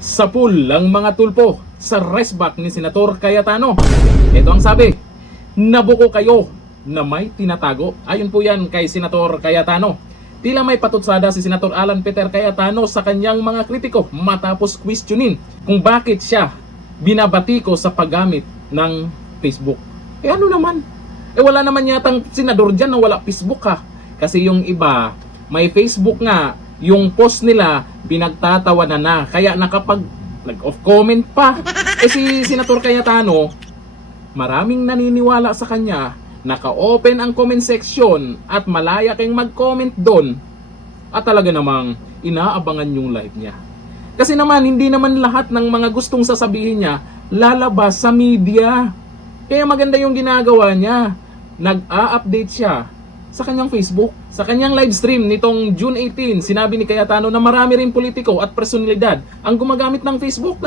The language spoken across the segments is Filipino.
Sa pool ang mga tulpo sa resback ni Senator Cayetano. Ito ang sabi, nabuko kayo na may tinatago. Ayon po yan kay Senator Cayetano. Tila may patutsada si Senator Alan Peter Cayetano sa kanyang mga kritiko matapos questionin kung bakit siya binabatiko sa paggamit ng Facebook. Ano naman? Wala naman yatang senador dyan na wala Facebook ha. Kasi yung iba, may Facebook nga, yung post nila, pinagtatawanan na. Kaya nakapag nag-off comment pa. Si Senator Cayetano, maraming naniniwala sa kanya, naka-open ang comment section at malaya kayong mag-comment doon. At talaga namang inaabangan yung live niya. Kasi naman, hindi naman lahat ng mga gustong sasabihin niya lalabas sa media. Kaya maganda yung ginagawa niya. Nag-a-update siya sa kanyang Facebook. Sa kanyang live stream nitong June 18, sinabi ni Cayetano na marami rin politiko at personalidad ang gumagamit ng Facebook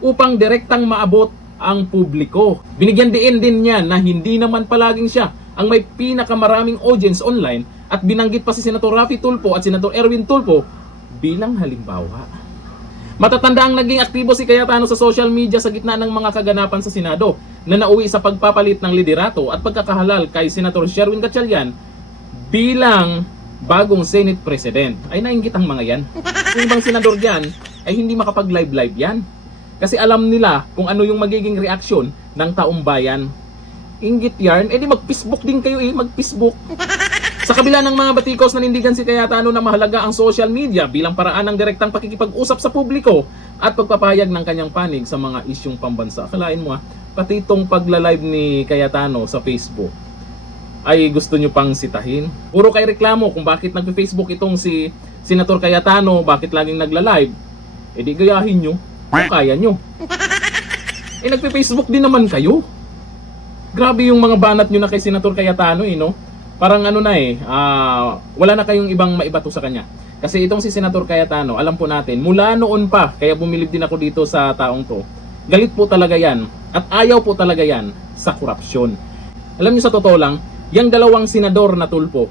upang direktang maabot ang publiko. Binigyan din niya na hindi naman palaging siya ang may pinakamaraming audience online at binanggit pa si Senator Raffy Tulfo at Senator Erwin Tulfo bilang halimbawa. Matatanda ang naging aktibo si Cayetano sa social media sa gitna ng mga kaganapan sa Senado na nauwi sa pagpapalit ng liderato at pagkakahalal kay Senator Sherwin Gatchalian bilang bagong Senate President. Ay nainggit ang mga yan. Yung ibang senador dyan ay hindi makapag-live yan. Kasi alam nila kung ano yung magiging reaksyon ng taong bayan. Inggit yarn, di mag-Facebook din kayo mag-Facebook. Sa kabila ng mga batikos, nanindigan si Cayetano na mahalaga ang social media bilang paraan ng direktang pakikipag-usap sa publiko at pagpapahayag ng kanyang panig sa mga isyong pambansa. Akalain mo pati itong pagla-live ni Cayetano sa Facebook ay gusto nyo pang sitahin. Puro kay reklamo kung bakit nag-Facebook itong si Senator Cayetano, bakit laging nagla-live. Di gayahin nyo kung kaya nyo. Nagpe-Facebook din naman kayo. Grabe yung mga banat nyo na kay Senator Cayetano no? Parang wala na kayong ibang maibato sa kanya. Kasi itong si Senator Cayetano, alam po natin, mula noon pa, kaya bumilib din ako dito sa taong to, galit po talaga yan at ayaw po talaga yan sa korupsyon. Alam niyo sa totoo lang, yung dalawang senador na Tulfo,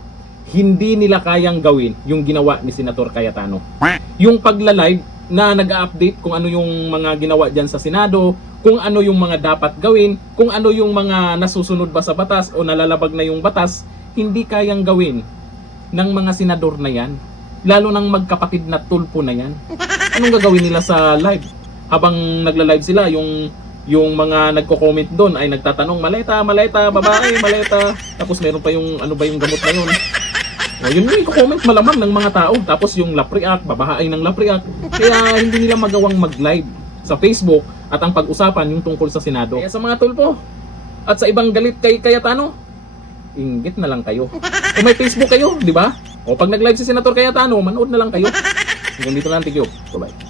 hindi nila kayang gawin yung ginawa ni Senator Cayetano. Yung pagla-live na nag-update kung ano yung mga ginawa dyan sa Senado, kung ano yung mga dapat gawin, kung ano yung mga nasusunod ba sa batas o nalalabag na yung batas, hindi kayang gawin ng mga senador na yan. Lalo ng magkapatid na Tulfo na yan. Anong gagawin nila sa live? Habang nagla-live sila, yung mga nagko-comment doon ay nagtatanong, maleta, babae, maleta. Tapos meron pa yung, ano ba yung gamot na yun? Yun yung i-comment malamang ng mga tao. Tapos yung lapriak, babahay ng lapriak. Kaya hindi nila magawang mag-live sa Facebook at ang pag-usapan yung tungkol sa Senado. Kaya sa mga Tulfo at sa ibang galit kay Cayetano, inggit na lang kayo. Kung may Facebook kayo, di ba? O pag nag-live si Senator Cayetano, manood na lang kayo. Hanggang dito lang, thank you. Bye-bye.